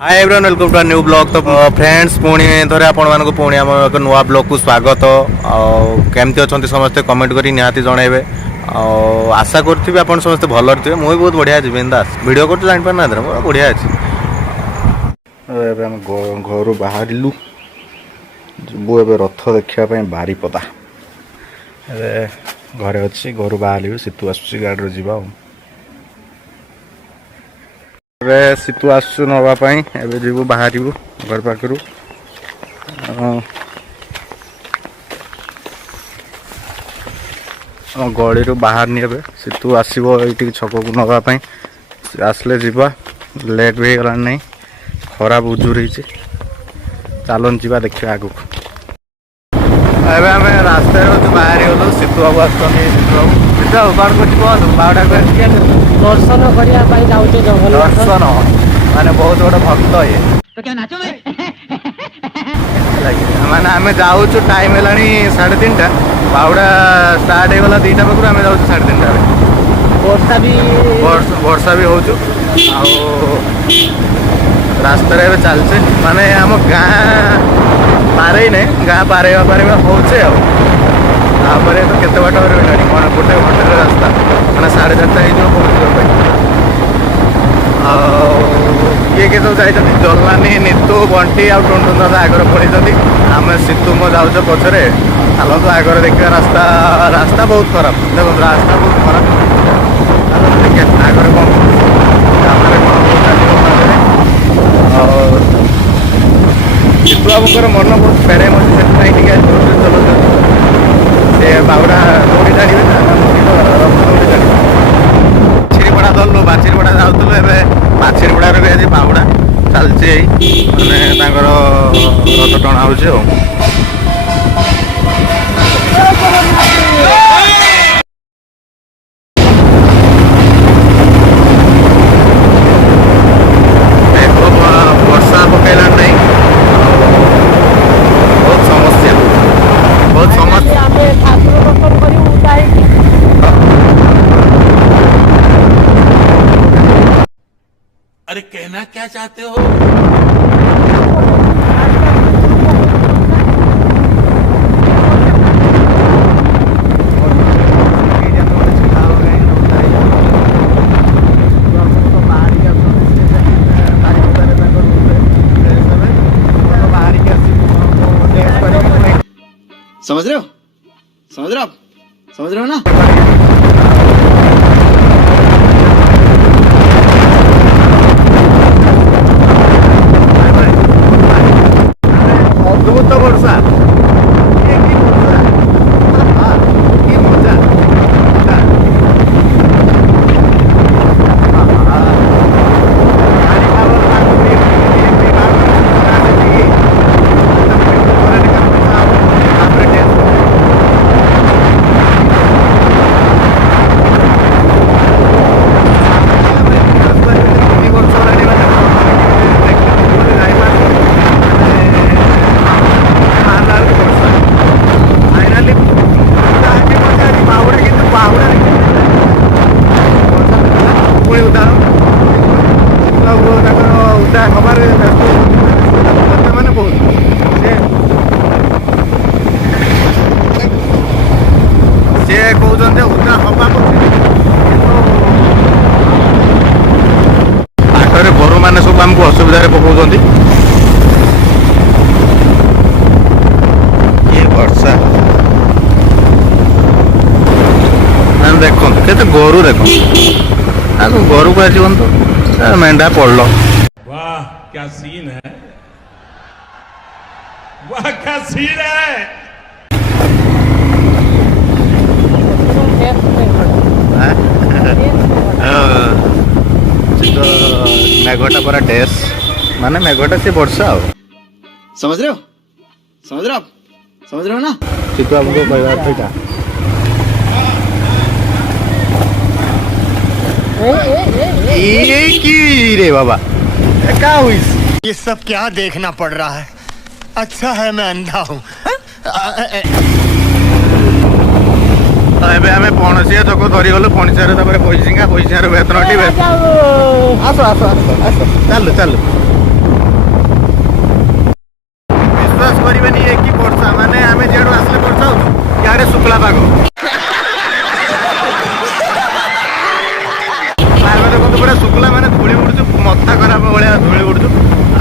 Hi everyone welcome to new blog. तो friends पुणी थोड़े आपण पुणी आम एक नुआ ब्लॉग को स्वागत। केमती अच्छा समस्ते कमेंट करी निहाती जनइबे। आशा करी आप समस्ते भल थे। मुझे बहुत बढ़िया अच्छी बिंदास भिड कर जापार ना बढ़िया अच्छी। घर बाहर जीवु ए रथ देखापी बारीपदा घरे अच्छी घर बाहर सीतु आसूसी गाड़ी जावा सीतु आसु नापाई एवं जीवु बाहर घर पाखु गली बाहर नहीं सीतु आसो ये छक को नापाई आसले जीवा लेट भी गला नहीं खरा बुझू रही चलन जा देखा आग आम रास्ता बाहर गलु सीतु बाबू आसतु बाबू सीतु बाबू कौन कहू बारटा दर्शन करने दर्शन माने बहुत बड़ा भक्त ये तो क्या नाचो मैं माने आम जाऊँ टाइम है 3:30 बावड़ा स्टार्ट होगा 2टा पाखु आम जाऊँ 3:30 वर्षा भी वर्षा भी हो रास्तार ए चलचे माने आम गाँ पारे नहीं गाँ पारे होचे तापर तो केते बाट कौन गोटे घंटे रास्ता मैंने 4:30 हो पहुँचा किए किए सब जाइए जलानी नीतू बंटी आ टुंटुन दादा आगर पड़े आम सीतु मो जाऊे पछरे चलतु आगर देखा रास्ता रास्ता बहुत खराब देखो रास्ता बहुत खराब देखिए आगर कौन सीतु बाबूर मन बहुत पेड़े मुझे चलाते से बावड़ा दौड़ी जाड़े बाछीपड़ा धरलु बाछीपड़ा जाऊँ एवं बाछीपड़ार भी आज बावड़ा चलचे मैंने रथ टणा हो वर्षा पकड़ा नहीं बहुत समस्या बहुत समस्या अरे कहना क्या चाहते हो? समझ रहे हो समझ रहे हो आप समझ रहे हो ना। अद्भुत वर्षा कहते उदा हवा पाखरे गोरु मैंने सब आमको असुविधा पकाउं ये वर्षा देखो केते गोरु देख गोरु को आजी तो मेंढा पड़ल वाह क्या सीन है, वाह क्या सीन है। मेघटा पूरा डेस माने मेघटा से वर्षा समझ रहे हो समझ रहे हो आप समझ रहे हो ना। सीतु आपको कहवा की रे बाबा क्या हुई ये सब क्या देखना पड़ रहा है। अच्छा है मैं अंधा हूँ। ଏବେ ଆମେ ପଣସିଆ ଚକ ଧରିଗଲୁ ପଣସିଆରେ ତାପରେ ପଇସିଙ୍ଗା ପଇସିଆରେ ବେତନଟି ଆସ ଆସ ଆସ ଆସ ଚାଲୁ ଚାଲୁ ଶୁଖିଲା ପାଗ। ପାଗ ଦେଖନ୍ତୁ ପୁରା ଶୁଖିଲା ମାନେ ଧୂଳି ଉଡୁଛୁ, ମଥା ଖରାପ ଭଳିଆ ଧୂଳି ଉଡୁଛୁ।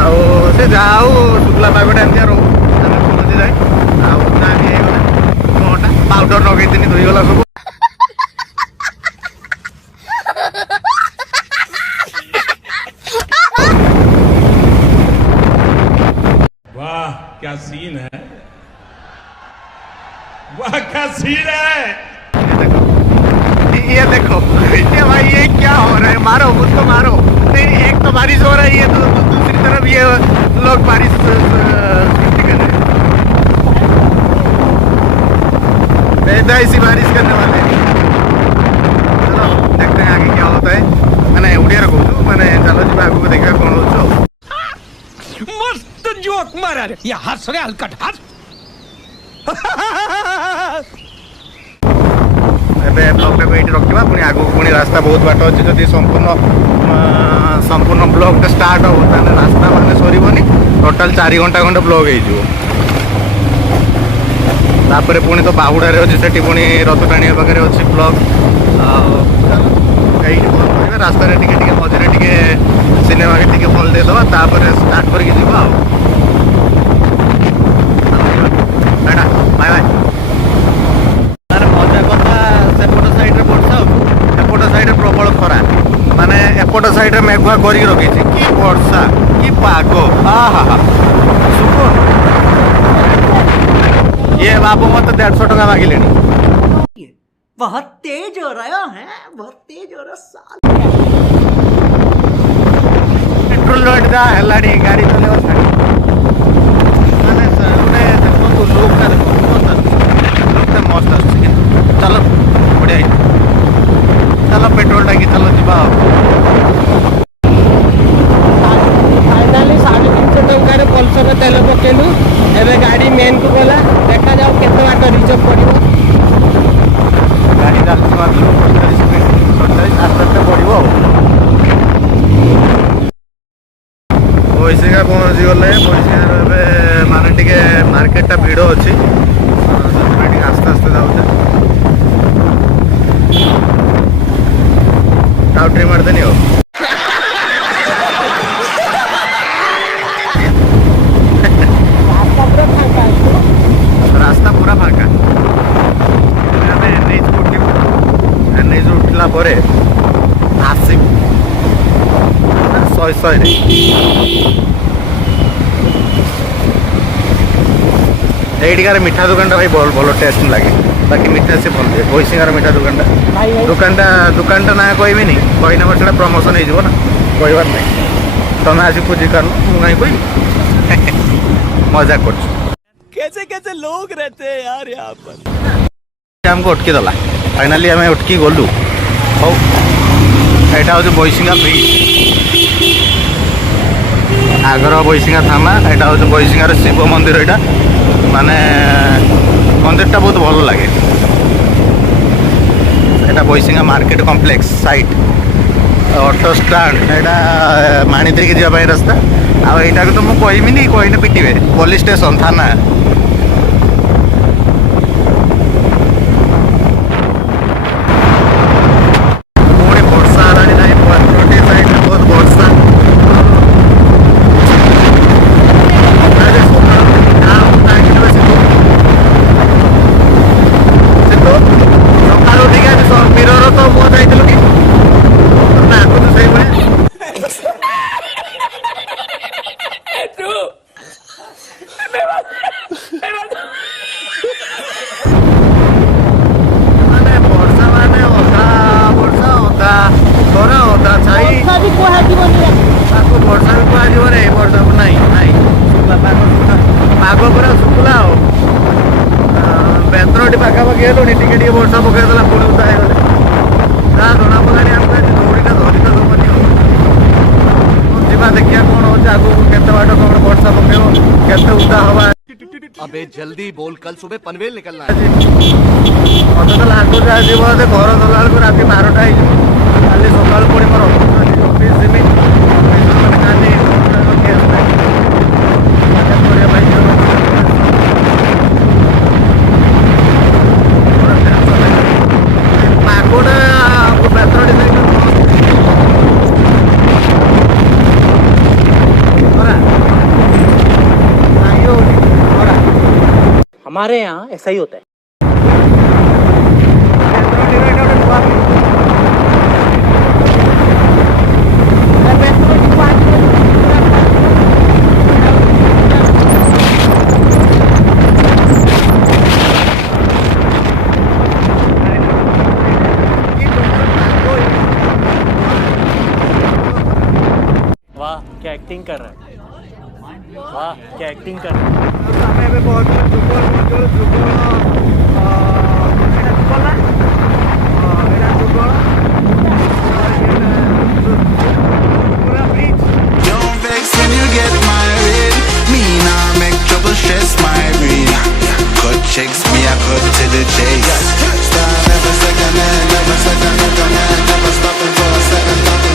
ଆଉ ସେ ଯାହା ହଉ ଶୁଖିଲା ପାଗଟା ଏମିତିଆ ରହୁ, ଆମେ ପହଞ୍ଚି ଯାଏ। ଆଉ ନା ହେଇଗଲା ମୁହଁଟା ପାଉଡର ଲଗେଇଥିଲି ଧୋଇଗଲା ସବୁ। वाह क्या सीन है, वाह क्या सीन है। ये देखो ये भाई ये क्या हो रहा है, मारो मुझको मारो। नहीं एक तो बारिश हो रही है तो दूसरी तरफ ये लोग बारिश सृष्टि कर रहे हैं। ऐसी बारिश करने वाले हैं। चलो देखते हैं आगे क्या होता है। मैंने उड़िया कहूँ मैंने चलो जी आगे को देखा कौन हो। मस्त जोक मारा रे या हंस रे हलकट हंस। ଏବେ ବ୍ଲଗ୍ଟାକୁ ଏଇଠି ରଖିବା, ପୁଣି ଆଗକୁ ପୁଣି ରାସ୍ତା ବହୁତ ବାଟ ଅଛି। ଯଦି ସମ୍ପୂର୍ଣ୍ଣ ବ୍ଲଗ୍ଟା ଷ୍ଟାର୍ଟ ହେବ ତାହେଲେ ରାସ୍ତା ମାନେ ସରିବନି, ଟୋଟାଲ୍ 4 ଘଣ୍ଟା ଖଣ୍ଡେ ବ୍ଲଗ୍ ହେଇଯିବ। ତାପରେ ପୁଣି ତ ବାହୁଡ଼ାରେ ଅଛି, ସେଠି ପୁଣି ରଥ ଟାଣିବା ପାଖରେ ଅଛି ବ୍ଲଗ୍। ଆଉ ଏଇଠି ବନ୍ଦ କରିବା, ରାସ୍ତାରେ ଟିକେ ଟିକେ ମଝିରେ ଟିକେ ସିନେମାକେ ଟିକେ ଭଲ ଦେଇଦେବା, ତାପରେ ଷ୍ଟାର୍ଟ କରିକି ଯିବା। ଆଉ ବାଏ ବାଏ। ମଜା କଥା ସେପଟ ସାଇଡ୍ରେ ବର୍ଷା ହଉଛି, ଏପଟ ସାଇଡ୍ରେ ପ୍ରବଳ ଖରା। ମାନେ ଏପଟ ସାଇଡ୍ରେ ମେଘୁଆ କରିକି ରଖିଛି, କି ବର୍ଷା କି ପାଗ। ଇଏ ବାବୁ ମତେ 150 ଟଙ୍କା ମାଗିଲେଣି। बहुत तेज हो रहा है, बहुत तेज हो रहा साल। पेट्रोल रेट ଯାହା ହେଲାଣି ଗାଡ଼ି ଚଲେଇବା ଛାଡ଼ି। ମାନେ ଗୋଟେ ଦେଖନ୍ତୁ ଲୁକ୍ଟା ଦେଖନ୍ତୁ, ମସ୍ତ ଆସୁଛି, ଲୁକ୍ଟା ମସ୍ତ ଆସୁଛି। କିନ୍ତୁ ଚାଲ ବଢ଼ିଆ ହେଇଛି, ଚାଲ ପେଟ୍ରୋଲ ଟାଙ୍କି ଚାଲ ଯିବା। ଆଉ फाइनाली 350 टंकार पल्सर तेल पकेलु। एबे गाड़ी मेन को गला, देखा जाओ केते बाट रिजर्व पड़िबो। ଗାଡ଼ି ଚାଲିଛି ମାତ୍ର 45 ସ୍ପିଡ୍, 47 ଆସ୍ତେ ଆସ୍ତେ ପଡ଼ିବ। ଆଉ ବୈଶିକା ପହଞ୍ଚିଗଲେ। ବୈଶିକାର ଏବେ ମାନେ ଟିକେ ମାର୍କେଟଟା ଭିଡ଼ ଅଛି, ସେଥିପାଇଁ ଟିକେ ଆସ୍ତେ ଆସ୍ତେ ଯାଉଛେ। କାଉଟ୍ରି ମାରିଦେନି ଆଉ। ରାସ୍ତା ପୁରା ଫାଙ୍କା। ଆମେ ଏନ୍ଏଚ୍ ଉଠିବୁ, ଏନ୍ଏଚ୍ ଉଠିଲା ପରେ ଆସିବୁ 100ରେ। ଏଇଠିକାର ମିଠା ଦୋକାନଟା ଭାଇ ଭଲ ଟେଷ୍ଟ ଲାଗେ, ବାକି ମିଠା ସେ ଭଲ ଦିଏ। ବୈଶିଙ୍ଗାର ମିଠା ଦୋକାନଟା ନାଁ କହିବିନି, କହିନା ମୋର ସେଇଟା ପ୍ରମୋସନ୍ ହେଇଯିବ ନା, କହିବାର ନାହିଁ। ତମେ ଆସି ଖୋଜି କାରଣ ମୁଁ କାହିଁ କହିବି। ମଜାକ କରୁଛୁ। कैसे कैसे लोग रहते हैं यार यहाँ पर। ଆମକୁ ଅଟକି ଦେଲା, ଫାଇନାଲି ଆମେ ଅଟକି ଗଲୁ। ହଉ ଏଇଟା ହେଉଛି ବୈଶିଙ୍ଗା ବ୍ରିଜ୍, ଆଗର ବୈଶିଙ୍ଗା ଥାନା। ଏଇଟା ହେଉଛି ବୈଶିଙ୍ଗାର ଶିବ ମନ୍ଦିର। ଏଇଟା ମାନେ ମନ୍ଦିରଟା ବହୁତ ଭଲ ଲାଗେ। ଏଇଟା Baisinga market complex site, auto stand. ଏଇଟା ମାଣିତିରିକି ଯିବା ପାଇଁ ରାସ୍ତା। ଆଉ ଏଇଟାକୁ ତ ମୁଁ କହିବିନି, କହିଲେ ପିଟିବେ। ପୋଲିସ ଷ୍ଟେସନ ଥାନା। ପୁଣି ବର୍ଷା ହେଲାଣି ନାହିଁ, ପାତ୍ରଟି ସାଇଡ୍ରେ ବହୁତ ବର୍ଷା। ସକାଳୁ ଉଠିକି ଆଜି ମିରର ତ ମୁହଁ ଯାଇଥିଲୁ କି ନା ଆଗରୁ ସେଇଭଳିଆ। ମାନେ ବର୍ଷା ମାନେ ଅଧା ବର୍ଷା, ଅଧା ଖରା, ଅଧା ଛାଇ। ତାକୁ ବର୍ଷା ବି କୁହାଯିବ ରେ, ବର୍ଷାକୁ ନାହିଁ ନାହିଁ। ପାଗ ପୁରା ଶୁଖିଲା। ଆଉ ବେତନଟି ପାଖାପାଖି ହେଲୁଣି, ଟିକେ ଟିକେ ବର୍ଷା ପକେଇଦେଲା, ପୁଣି ଉଦା ହେଇଗଲେ। ଯାହା ଜଣା ପଡ଼ିଲାଣି ଆମକୁ ଆଜି ଦୌଡ଼ିଟା ଧରି ତ ଦେବନି। ଆଉ ଯିବା ଦେଖିବା କ'ଣ ହେଉଛି ଆଗକୁ, କେତେ ବାଟ କ'ଣ ବର୍ଷା ପକେଇବ, କେତେ ଉଦା ହବା। अबे जल्दी बोल, कल सुबह पनवेल निकलना है। ମତେ ତ ଲାଗୁଛି ଆଜି ବୋଧେ ଘର ଗଲା ବେଳକୁ ରାତି 12ଟା ହେଇଯିବ। କାଲି ସକାଳୁ ପୁଣି ମୋର ଅଫିସ୍ ଯିବି। ମାନେ କାଲି କେସ୍ ନାହିଁ କରିବା ପାଇଁ। हमारे यहाँ ऐसा ही होता है। वाह क्या एक्टिंग कर रहा है, वाह क्या एक्टिंग कर रहा है। Don't vex when you get married. Me nah make trouble stress my brain. Cut checks, me I cut to the chase. Start never second hand, never second hand, never stopping for a second thought.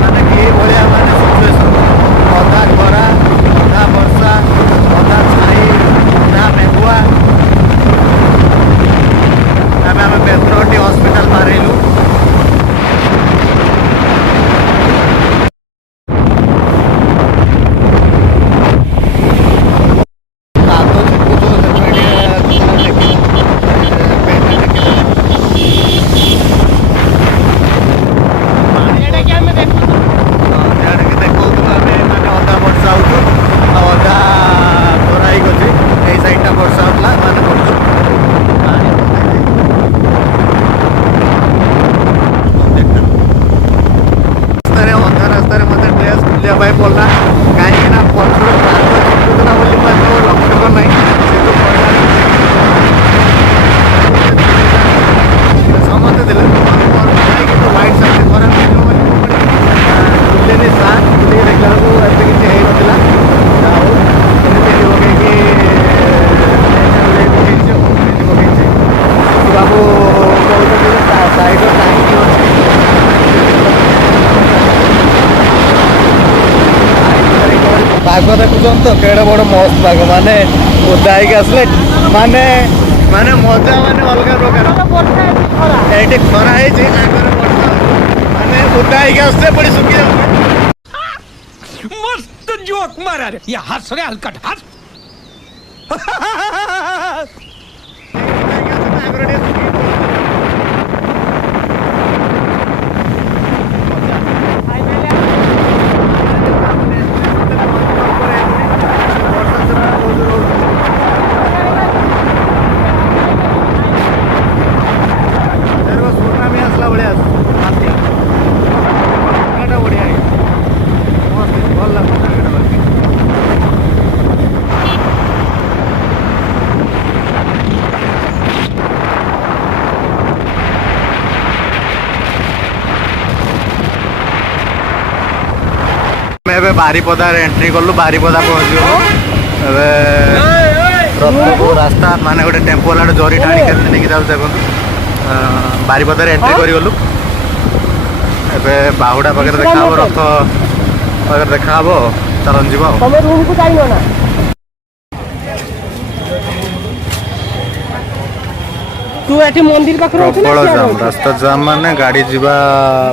ମାନେ କି ଭଳିଆ ମାନେ situation, ଅଧା ଖରା ଅଧା ବର୍ଷା ଅଧା ଛାଇ ଅଧା ମେଘୁଆ। ଆମେ ବେତନଟି ହସ୍ପିଟାଲ ବାହାରିଲୁ। ପାଦ ଚିପୁଛୁ ସେଥିପାଇଁ ସିଆଡ଼େ ଦେଖାଉଥିଲୁ ଆମେ ମାନେ ଅଧା ବର୍ଷା ହଉଛୁ ଆଉ ଅଧା ଖରା ହେଇଗଛି। ଏଇ ସାଇଡ଼ଟା ବର୍ଷା ହଉଥିଲା ମାନେ କରୁଛୁ ରାସ୍ତାରେ ଅଧା ରାସ୍ତାରେ ମୋତେ ଡ୍ରେସ୍ ଖୋଲିବା ପାଇଁ ପଡ଼ିଲା କାହିଁକିନା ପଛରୁ ପାଦ ଚିପୁଥିଲା ବୋଲି ମୁଁ ଏତେ ଲକ୍ଷ୍ୟ କରିନାହିଁ। ସେଠୁ ପଡ଼ିଲା ସମସ୍ତେ ଦେଲେ କିନ୍ତୁ ହ୍ୱାଇଟ୍ ସାର୍ଟ ଖରାପ ହେଇଯିବ ବୋଲି ମୁଁ ବୁଲିନି ସାର୍ ବୁଲିକି ଦେଖିଲା ବେଳକୁ ଏତେ କିଛି ହେଇନଥିଲା। ଆଉ ତେଲ ପକେଇକି ପକେଇଛି ବାବୁ କହୁଛନ୍ତି ସାଇଡ଼ର ଟାଙ୍କି ଅଛି ବାଘ ଦେଖୁଛନ୍ତି ତ କେଡ଼େ ବଡ଼ ମସ୍ତ ବାଘ ମାନେ ଓଦା ହେଇକି ଆସିଲେ ମାନେ ମାନେ ମଜା ମାନେ ଅଲଗା ପ୍ରକାର। ଏଇଠି ଖରା ହେଇଛି ଆଗରେ ବର୍ଷା ମାନେ ଓଦା ହେଇକି ଆସୁଛେ ପୁଣି ଶୁଖି ଯାଉଛି। मस्त जोक मारा रे, ये हंस रहे हलकट हंस। ଏବେ ବାରିପଦାରେ ଏଣ୍ଟ୍ରି କଲୁ, ବାରିପଦା ପହଞ୍ଚିଗଲୁ। ଏବେ ରଥକୁ ରାସ୍ତା ମାନେ ଗୋଟେ ଟେମ୍ପୋ ବାଲା ଜରି ଟାଣି କେତେ ନେଇକି ଯାଉଛି ଦେଖନ୍ତୁ। ବାରିପଦାରେ ଏଣ୍ଟ୍ରି କରିଗଲୁ। ଏବେ ବାହୁଡ଼ା ପାଖରେ ଦେଖାହବ, ରଥ ପାଖରେ ଦେଖାହବ। ଚାଲନ୍ତୁ ଯିବା ଆଉ। ତମେ ରୁମକୁ ଯାଇନ ନା? ତୁ ଏଠି ମନ୍ଦିର ପାଖରେ ଅଛୁ ନା? ପ୍ରବଳ ଜାମ୍, ରାସ୍ତା ଜାମ୍ ମାନେ ଗାଡ଼ି ଯିବା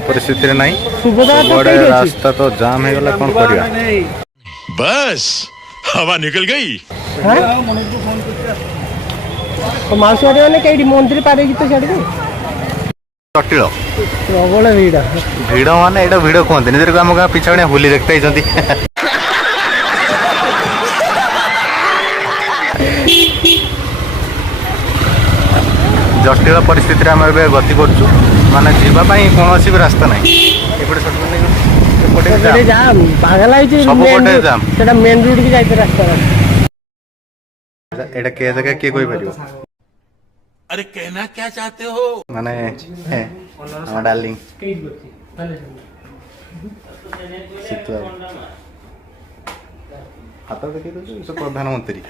ପରିସ୍ଥିତିରେ ନାହିଁ। ସବୁଆଡ଼େ ରାସ୍ତା ତ ଜାମ୍ ହେଇଗଲା, କ'ଣ କରିବା? बस हवा निकल गई। ମାଉସୀ ବାଡ଼ି ମାନେ କେଇଠି ମନ୍ଦିର ପାରେଇକି ତ ସିଆଡ଼କୁ ଜଟିଳ ପ୍ରବଳ ଭିଡ଼। ଭିଡ଼ ମାନେ ଏଇଟା ଭିଡ଼ କୁହନ୍ତିନି, ଯେହେତୁ ଆମ ଗାଁ ପିଛାଣିଆ ହୋଲି ଦେଖତେ ହେଇଛନ୍ତି। ଜଟିଳ ପରିସ୍ଥିତିରେ ଆମେ ଏବେ ଗତି କରୁଛୁ, ମାନେ ଯିବା ପାଇଁ କୌଣସି ବି ରାସ୍ତା ନାହିଁ। ଏପଟେ ଏପଟେ ଜାମ୍ ପାଗଲା ହେଇଛି, ସବୁପଟେ ଜାମ୍। ସେଟା ମେନ୍ ରୋଡ୍ କି ଯାଇତେ ରାସ୍ତା। ଏଇଟା କେ ଜାଗା କିଏ କହିପାରିବ? अरे कहना क्या चाहते हो? ମାନେ ଆମ ଡାର୍ଲିଂ ଶୀତୁଆ ହାତ ଦେଖେଇ ଦେଉଛି ସେ ପ୍ରଧାନମନ୍ତ୍ରୀ।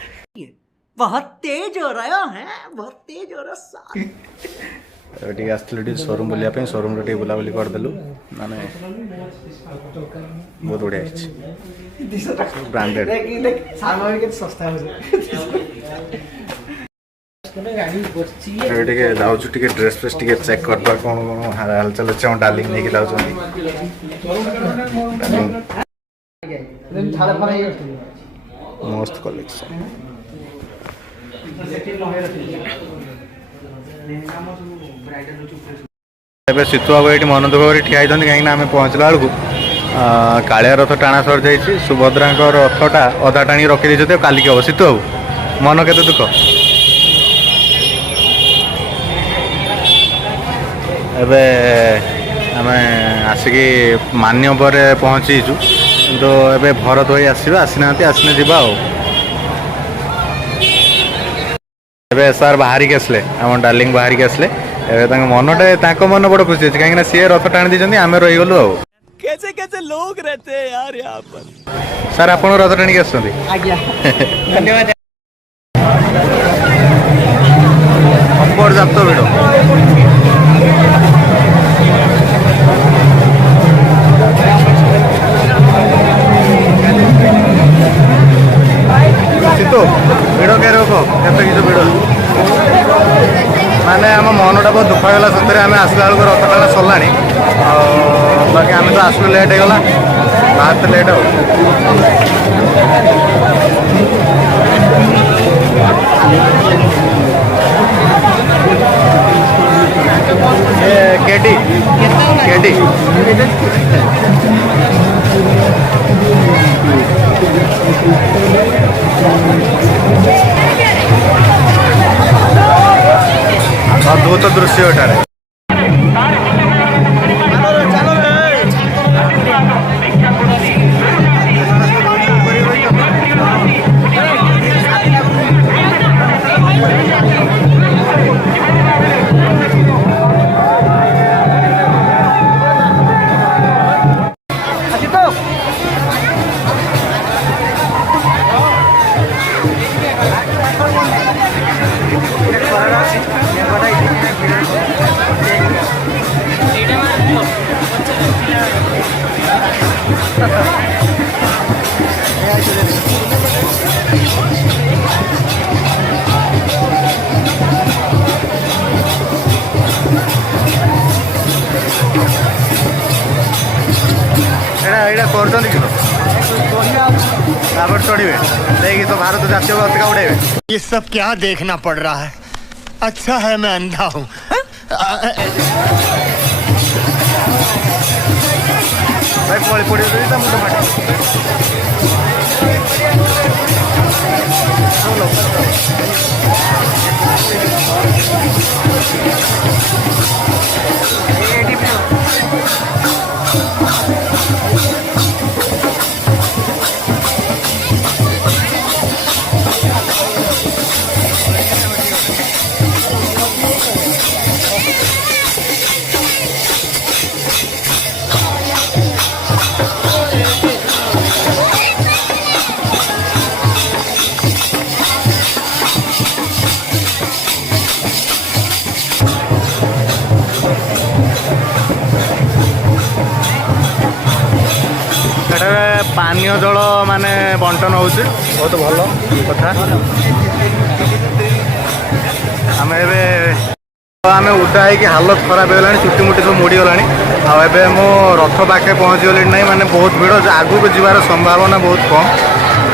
बहुत तेज हो रहा है, बहुत तेज हो रहा है। ଏବେ ଟିକେ ଆସିଥିଲୁ ଟିକେ ସୋରୁମ୍ ବୁଲିବା ପାଇଁ, ସୋରୁମ୍ରେ ଟିକେ ବୁଲାବୁଲି କରିଦେଲୁ। ମାନେ ବହୁତ ବଢ଼ିଆ ହେଇଛି, ବ୍ରାଣ୍ଡେଡ୍। ଟିକେ ଯାଉଛୁ ଟିକେ ଡ୍ରେସ୍ ଫ୍ରେସ୍ ଟିକେ ଚେକ୍ କରିଦେବା କ'ଣ କ'ଣ ହାଲଚାଲ ଅଛି ଆମ ଡାର୍ଲିଂ ନେଇକି ଯାଉଛନ୍ତି ମସ୍ତ କଲେକ୍ସନ ଏବେ ଶୀତୁ ବାବୁ ଏଇଠି ମନ ଦୁଃଖ କରି ଠିଆ ହେଇଛନ୍ତି କାହିଁକିନା ଆମେ ପହଞ୍ଚିଲା ବେଳକୁ କାଳିଆ ରଥ ଟାଣା ସରିଯାଇଛି ସୁଭଦ୍ରାଙ୍କ ରଥଟା ଅଧା ଟାଣିକି ରଖିଦେଇଛନ୍ତି ଆଉ କାଲିକି ହବ ଶୀତୁ ବାବୁ ମନ କେତେ ଦୁଃଖ ଏବେ ଆମେ ଆସିକି ମାନ୍ୟବରେ ପହଞ୍ଚିଛୁ କିନ୍ତୁ ଏବେ ଭରତ ଭାଇ ଆସିବେ ଆସିନାହାନ୍ତି ଆସିଲେ ଯିବା ଆଉ ଏବେ ସାର୍ ବାହାରିକି ଆସିଲେ ଆମ ଡାର୍ଲିଂ ବାହାରିକି ଆସିଲେ ଏବେ ତାଙ୍କ ମନଟା ତାଙ୍କ ମନ ବଡ଼ ଖୁସି ଅଛି କାହିଁକିନା ସିଏ ରଥ ଟାଣି ଦେଇଛନ୍ତି ଆମେ ରହିଗଲୁ ଆଉ कैसे कैसे लोग रहते हैं यार यहाँ पर। ସାର୍ ଆପଣ ରଥ ଟାଣିକି ଆସୁଛନ୍ତି ଆଜ୍ଞା ଧନ୍ୟବାଦ ଅପର୍ଯ୍ୟାପ୍ତ ଭିଡ଼ ଶୀତ ଭିଡ଼ କେ ରୋକ କେତେ କିଛି ଭିଡ଼ ମାନେ ଆମ ମନଟା ବହୁତ ଦୁଃଖ ହେଇଗଲା ସତରେ ଆମେ ଆସିଲା ବେଳକୁ ରଥ ଟାଣା ସରିଲାଣି ଆଉ ବାକି ଆମେ ତ ଆସିଲୁ ଲେଟ୍ ହେଇଗଲା ବାହାରତେ ଲେଟ୍ ଆଉ केडी केडी अद्भुत दृश्य एटारे तो भारत जातीय पताका उड़ेबे ये सब क्या देखना पड़ रहा है अच्छा है मैं अंधा हूँ भाई पड़ी पड़ी मुझे फाटे पानीय जल माने बंटन हो बहुत भल कथा आम उदा है हालत खराब होगा चुटी मुटी सब मुड़ी गला आए मो रथ पाखे पहुँची गली ना माने बहुत भीड़ आगू को जीवार संभावना बहुत कम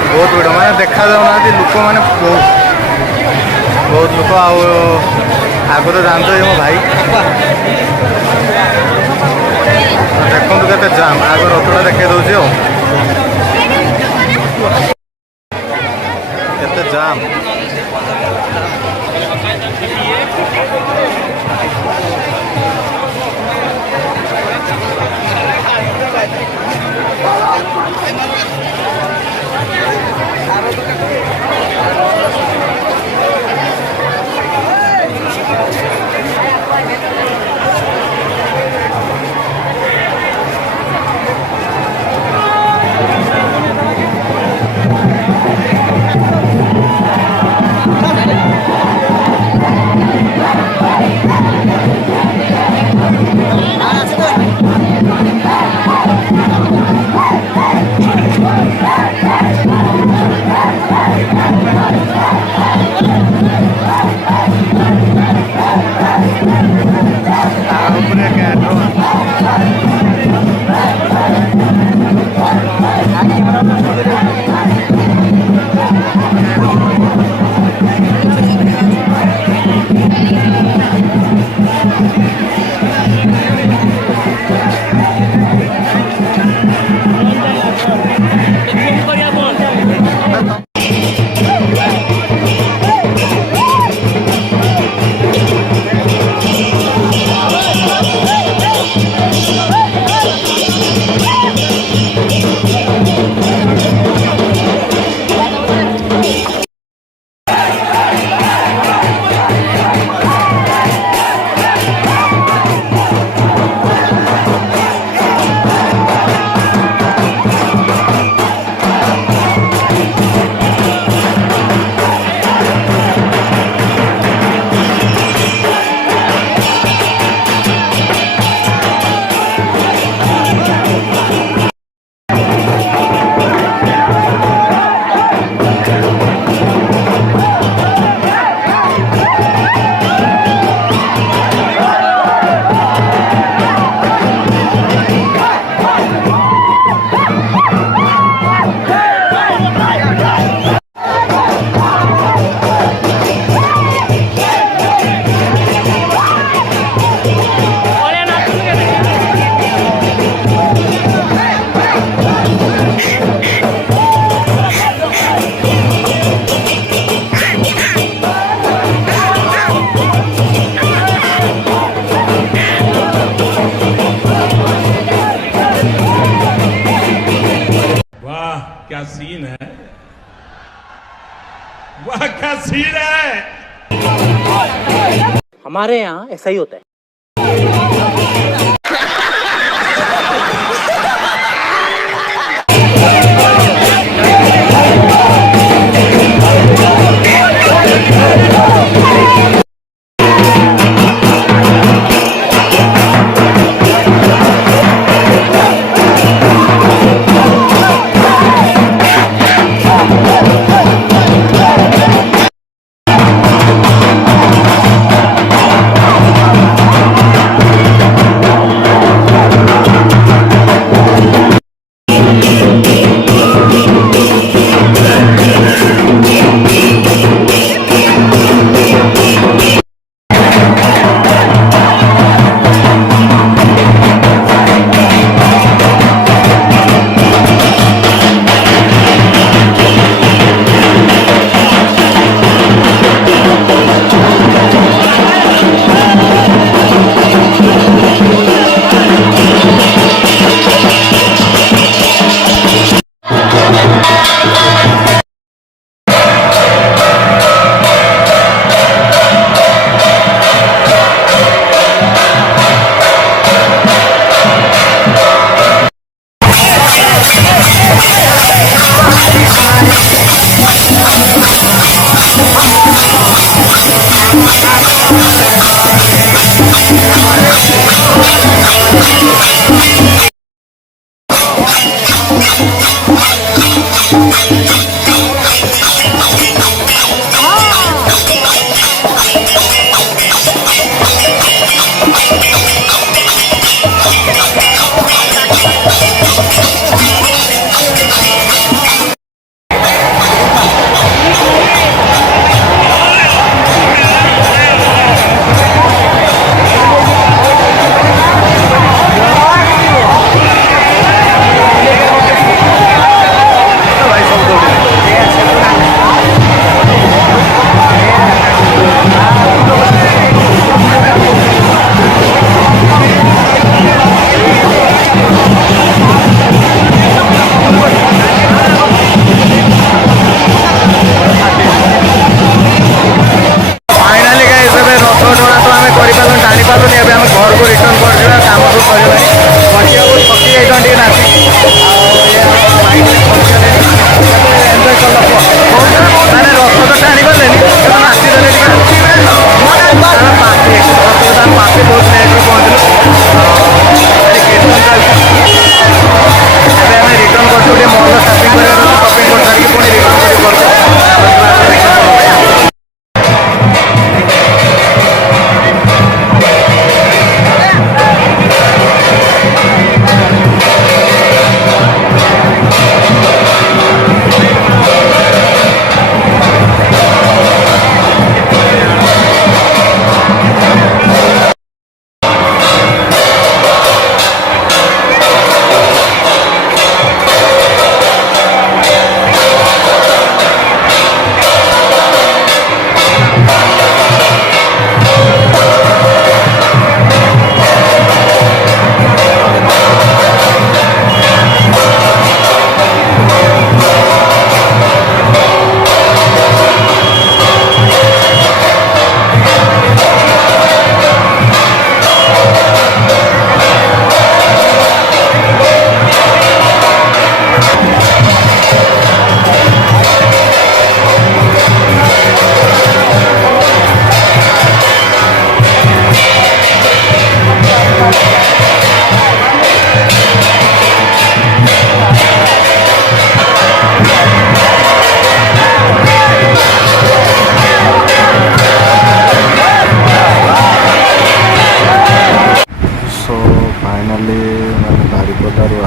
बहुत भीड़ माने देखा जाऊना लोक मैंने बहुत लोक आग तो जानते मो भाई देखो के जाम आग रथटा देखे दूसरी केते जाम वाह क्या सीन है। हमारे यहाँ ऐसा ही होता है।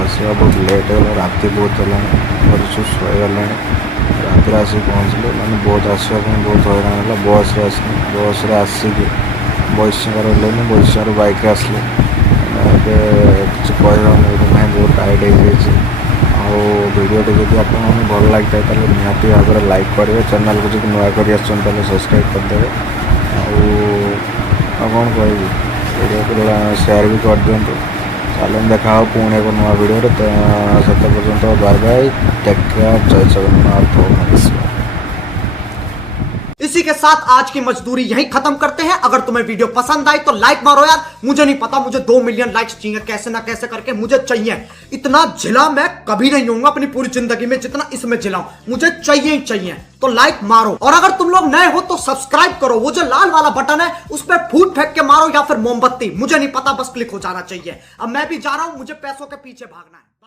ଆସିବା ବହୁତ ଲେଟ୍ ହେଇଗଲା, ରାତି ବହୁତ ହେଲାଣି, ଘରେ ସବୁ ଶୋଇଗଲେଣି। ରାତିରେ ଆସିକି ପହଞ୍ଚିଲେ, ମାନେ ବସ୍ ଆସିବା ପାଇଁ ବହୁତ ହଇରାଣ ହେଲା। ବସ୍ରେ ଆସିନି, ବସ୍ରେ ଆସିକି ବୈଶଙ୍କର ହେଲେନି, ବୈଶଙ୍କର ବାଇକ୍ରେ ଆସିଲେ। ଏବେ କିଛି କହିହେବନି, ଏଇଠି ନାହିଁ, ବହୁତ ଟାଇଟ୍ ହେଇଯାଇଛି। ଆଉ ଭିଡ଼ିଓଟି ଯଦି ଆପଣଙ୍କୁ ଭଲ ଲାଗିଥାଏ ତାହେଲେ ନିହାତି ଭାବରେ ଲାଇକ୍ କରିବେ, ଚ୍ୟାନେଲ୍କୁ ଯଦି ନୂଆ କରି ଆସିଛନ୍ତି ତାହେଲେ ସବସ୍କ୍ରାଇବ୍ କରିଦେବେ। ଆଉ କ'ଣ କହିବି, ଭିଡ଼ିଓକୁ ସେୟାର ବି କରିଦିଅନ୍ତୁ। ଚାଲନ୍ତୁ ଦେଖା ହବ ପୁଣି ଏକ ନୂଆ ଭିଡ଼ିଓରେ। ସେତେ ପର୍ଯ୍ୟନ୍ତ ବାଏ ବାଏ, ଟେକ୍ କେୟାର, ଜୟ ଜଗନ୍ନାଥ। इसी के साथ आज की मजदूरी यहीं खत्म करते हैं। अगर तुम्हें वीडियो पसंद आई तो लाइक मारो यार, मुझे नहीं पता, मुझे 2 मिलियन लाइक्स चाहिए, कैसे ना कैसे करके मुझे चाहिए। इतना जिला मैं कभी नहीं होऊंगा अपनी पूरी जिंदगी में जितना इसमें जिलाऊं, मुझे चाहिए ही चाहिए। तो लाइक मारो, और अगर तुम लोग नए हो तो सब्सक्राइब करो, वो जो लाल वाला बटन है उस पर फूट फेंक के मारो या फिर मोमबत्ती, मुझे नहीं पता, बस क्लिक हो जाना चाहिए। अब मैं भी जा रहा हूं, मुझे पैसों के पीछे भागना है।